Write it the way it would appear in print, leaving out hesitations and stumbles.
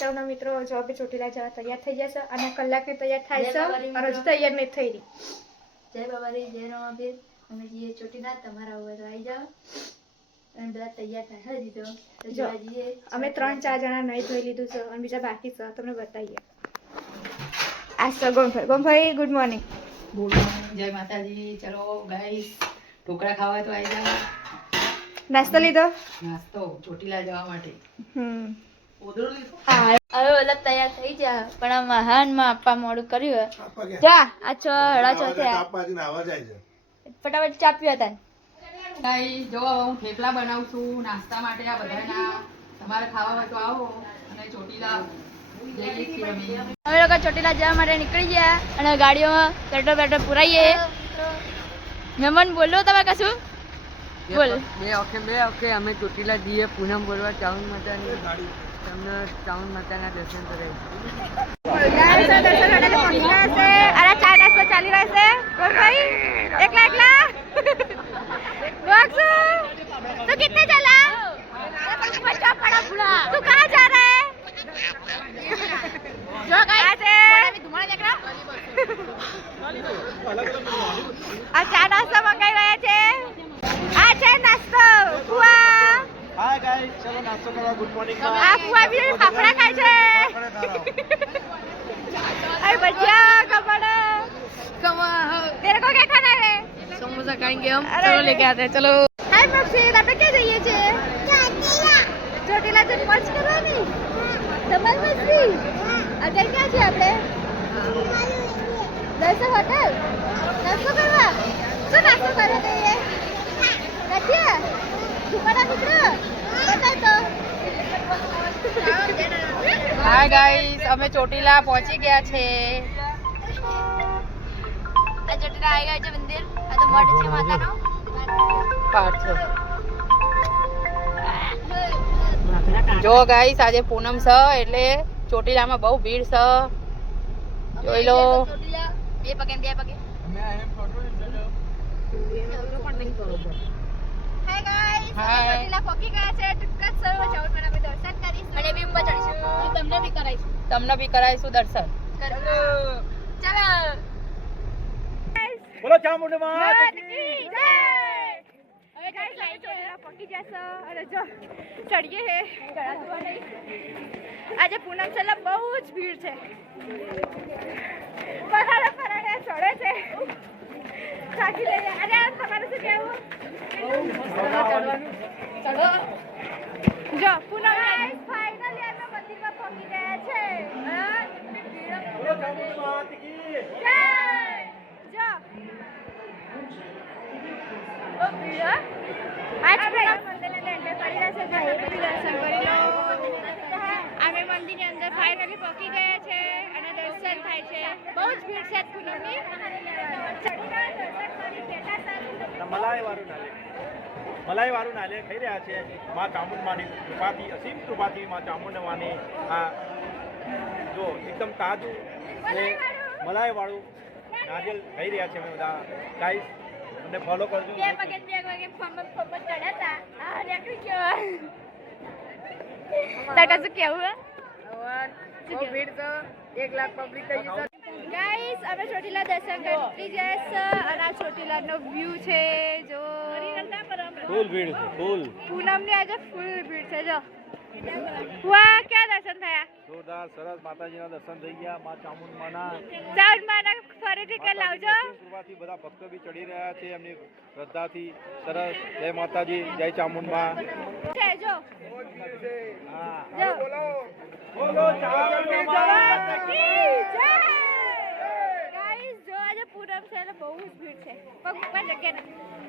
ચાવના મિત્રો જો આપણે ચોટીલા જવા તૈયાર થઈ જશે અને કલાકની તૈયાર થાય છે અને હજુ તૈયાર નહીં થઈ રહી. જય બાબારી જય રમાબીર અમે જઈએ ચોટીલા તમારા હોય તો આવી જાઓ અને બધા તૈયાર થાય દીધો તો જો જઈએ અમે 3-4 જણા નહીં ધોઈ લીધું છે અને બીજા બાકી છે તમને બતાવીએ. આ છે ગોમભાઈ ગુડ મોર્નિંગ. જય માતાજી. ચલો ગાઈસ ઢોકળા ખાવા તો આવી જાઓ. નાસ્તો લીધો? નાસ્તો ચોટીલા જવા માટે. હવે બધા તૈયાર થઈ ગયા પણ આ મહાનમાં આપવા મોડું કર્યું જા આ છ હડા છ થયા ફટાફટ ચા પીવા હતા. ગાઈસ જો હું થેપલા બનાવું છું નાસ્તા માટે આ બધાના. તમારે ખાવા હોય તો આવો અને ચોટીલા જઈએ છીએ અમે લોકો ચોટીલા જવા માટે નીકળી ગયા અને ગાડીઓમાં પેટ્રોલ પુરાઈએ. મહેમાન બોલો તમે કશું બોલ. બે ઓકે અમે ચોટીલા જઈએ પૂનમ બોલવા ચાઉન માતાની તમને ચાઉન માતાના દર્શન કરાવીશું. અરે ચા નાસ્તો ચાલી રહેશે ગોમભાઈ એકલા तो कितने चला तू कहाँ जा रहा है जो આ ચા નાસ્તો મંગાઈ રહ્યા છે. આ છે નાસ્તો ફુવા. હાય ગાઈસ ચલો નાસ્તો કરવા ગુડ મોર્નિંગ. આ ફુવા બી ફાફડા ખાય છે. અરે ભજીયા કમણ तेरे को क्या खाना है? સમોસા ખાएंगे हम चलो लेके आते हैं चलो. હાય મક્ષિત આપણે ક્યાં જઈએ છે? ચોટીલા જઈને મોજ કરવાની. ધમાલ મસ્તી. અત્યારે ક્યાં છે આપણે? દર્શન હોટલ. નાસ્તો કરવા. શું નાસ્તો કરવા જઈએ? નથી ઘુમાડા મિત્રો બતાવ તો. હાય ગાઈસ અમે ચોટીલા પહોંચી ગયા છે. આ ચોટીલા આવી ગયા છે મંદિર. આ તો મઠ છે માતાનો. પાછો જો ગાઈસ આજે પૂનમ છે એટલે ચોટીલામાં બહુ ભીડ છે. જોઈ લો. ચોટીલા બે પગે. Hi guys Hi. ચોટીલા પહોંચી ગયા છે. ટૂંકા જ સમયમાં ચાવલ બનાવી દર્શન કરીશું અને બી ઉપર ચડીશું. તમને બી કરાઈશું. તમને બી કરાવીશું દર્શન. ચાલો. બોલો ચામુંડા માત કી જય. હવે ગાઈસ અમે ચોટીલા પહોંચી જશે અને જો ચડીએ હે ચડાતું નહીં. આજે પૂનમ છે એટલે બહુ જ ભીડ છે. પરાડે ચડે છે. સાચી લઈએ. અરે તમારે શું કહેવું? જો પૂનમ ગાઈસ ફાઇનલી અમે મંદિરમાં પહોંચી ગયા છે. બોલો ચામુંડા માત કી જય. જો ઓ ભીડ આજ પૂનમ મંદિરને એન્ટર કરી રહ્યા છે. ભાઈ બી દર્શન કરી લો. અમે મંદિરની અંદર ફાઇનલી પહોંચી ગયા છે અને દર્શન થાય છે. બહુ જ ભીડ છે પૂનમની. ચડીને દર્શન કરી બેઠા હતા. મલાઈ વાળું નાલે ખાઈ રહ્યા છે. માં ચામુંડમાની કૃપાથી અસીમ કૃપાથી માં ચામુંડમાની આ જો એકદમ તાજું ને મલાઈ વાળું નારિયેલ ખાઈ રહ્યા છે અમે બધા. ગાઈસ અમને ફોલો કરજો. બે પગે ફમત ચડ્યા હતા. આ નીકળી ગયો. તારે કશું કેવું હે? બહુ ભીડ છે. 1 લાખ પબ્લિક થઈ ગઈ છે. ગાઈસ અમે ચોટીલા દર્શન કરી જશે અને આ ચોટીલાનો વ્યૂ છે. જો ફૂલ ભીડ છે ફૂલ. પૂનમની આજે ફૂલ ભીડ છે. જો વાહ ક્યાં દર્શન થયા. જોરદાર સરસ માતાજીના દર્શન થઈ ગયા. માં ચામુંડમાના ચાઉન માના ફરીથી કે લાવજો. કૃપાથી બધા ભક્તો બી ચડી રહ્યા છે એમની શ્રદ્ધાથી. સરસ જય માતાજી જય ચામુંડમા. છે જો હા જો બોલો ચામુંડમા ગાઈસ જો આજે પૂનમ છે એટલે બહુ જ ભીડ છે. પગ ઉપર જગ્યા નથી.